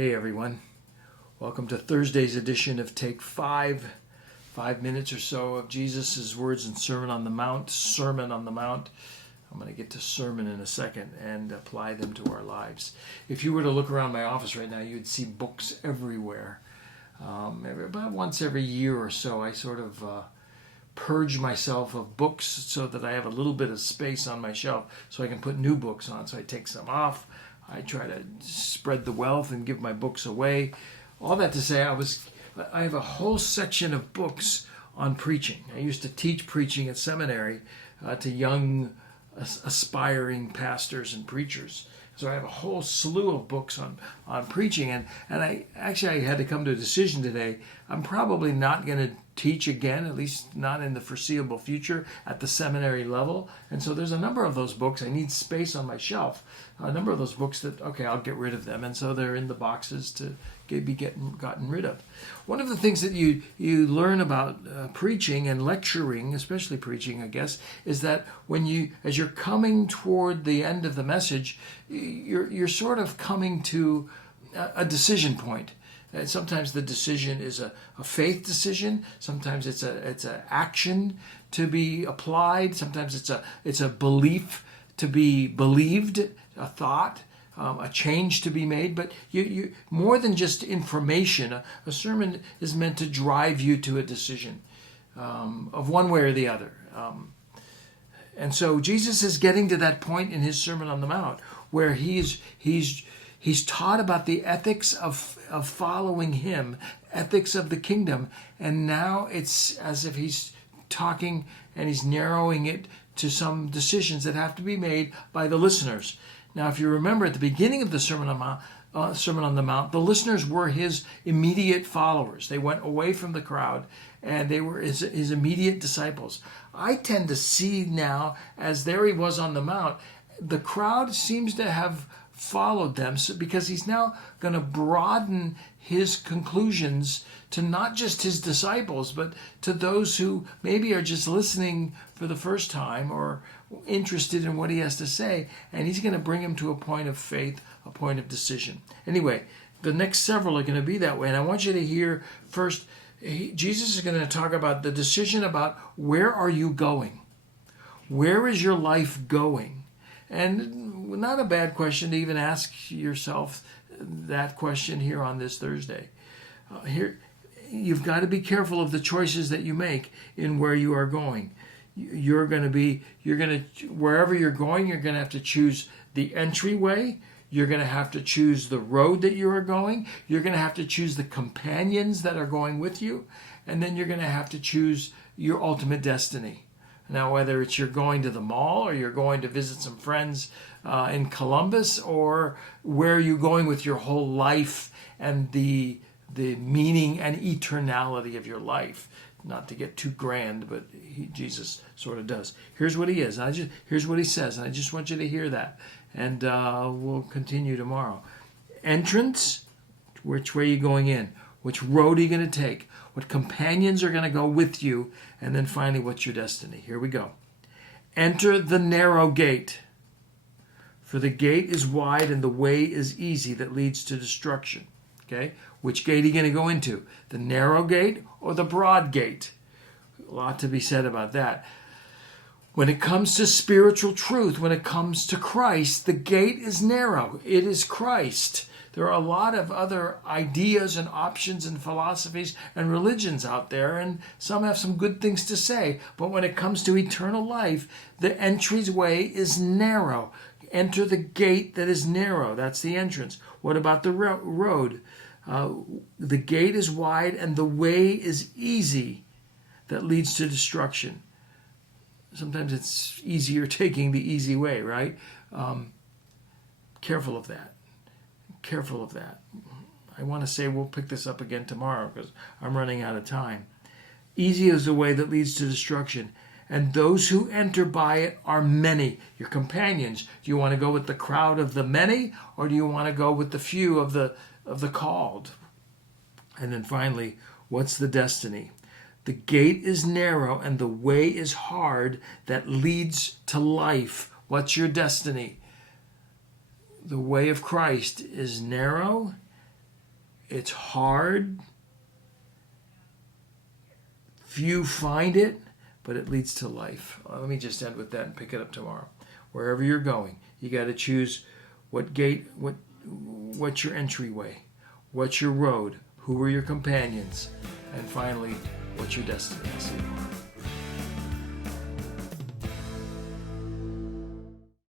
Hey everyone, welcome to Thursday's edition of Take 5. 5 minutes or so of Jesus' words in Sermon on the Mount. I'm going to get to sermon in a second and apply them to our lives. If you were to look around my office right now, you'd see books everywhere. About once every year or so, I sort of purge myself of books so that I have a little bit of space on my shelf so I can put new books on. So I take some off. I try to spread the wealth and give my books away. All that to say, I have a whole section of books on preaching. I used to teach preaching at seminary to young aspiring pastors and preachers. So I have a whole slew of books on preaching. And I had to come to a decision today. I'm probably not going to teach again, at least not in the foreseeable future, at the seminary level. And so there's a number of those books. I need space on my shelf. A number of those books that, I'll get rid of them. And so they're in the boxes to be gotten rid of. One of the things that you learn about preaching and lecturing, especially preaching, I guess, is that as you're coming toward the end of the message, you're sort of coming to a decision point. And sometimes the decision is a faith decision. Sometimes it's an action to be applied. Sometimes it's a belief to be believed, a thought, a change to be made. But you more than just information. A sermon is meant to drive you to a decision of one way or the other. And so Jesus is getting to that point in his Sermon on the Mount where he's taught about the ethics of following him, ethics of the kingdom, and now it's as if he's talking and he's narrowing it to some decisions that have to be made by the listeners. Now, if you remember at the beginning of the Sermon on the Mount, the listeners were his immediate followers. They went away from the crowd, and they were his immediate disciples. I tend to see now, as there he was on the Mount, the crowd seems to have followed them because he's now going to broaden his conclusions to not just his disciples, but to those who maybe are just listening for the first time or interested in what he has to say. And he's going to bring him to a point of faith, a point of decision. Anyway, the next several are going to be that way. And I want you to hear first, Jesus is going to talk about the decision about where are you going? Where is your life going? And not a bad question to even ask yourself that question here on this Thursday. You've got to be careful of the choices that you make in where you are going. Wherever you're going, you're going to have to choose the entryway. You're going to have to choose the road that you are going. You're going to have to choose the companions that are going with you. And then you're going to have to choose your ultimate destiny. Now, whether it's you're going to the mall or you're going to visit some friends in Columbus, or where are you going with your whole life and the meaning and eternality of your life. Not to get too grand, but Jesus sort of does. Here's what he is. Here's what he says, and I just want you to hear that. And we'll continue tomorrow. Entrance, which way are you going in? Which road are you going to take? What companions are going to go with you? And then finally, what's your destiny? Here we go. Enter the narrow gate. For the gate is wide and the way is easy that leads to destruction. Okay? Which gate are you going to go into? The narrow gate or the broad gate? A lot to be said about that. When it comes to spiritual truth, when it comes to Christ, the gate is narrow. It is Christ. There are a lot of other ideas and options and philosophies and religions out there, and some have some good things to say. But when it comes to eternal life, the entryway is narrow. Enter the gate that is narrow. That's the entrance. What about the road? The gate is wide and the way is easy that leads to destruction. Sometimes it's easier taking the easy way, right? Careful of that. Careful of that. I want to say we'll pick this up again tomorrow because I'm running out of time. Easy is the way that leads to destruction, and those who enter by it are many. Your companions. Do you want to go with the crowd of the many, or do you want to go with the few of the called? And then finally, what's the destiny? The gate is narrow and the way is hard that leads to life. What's your destiny? The way of Christ is narrow It's hard. Few find it, but it leads to life. Let me just end with that and pick it up tomorrow. Wherever you're going, you got to choose what gate, what's your entryway, what's your road, who are your companions, and finally, what's your destiny. I'll see you tomorrow.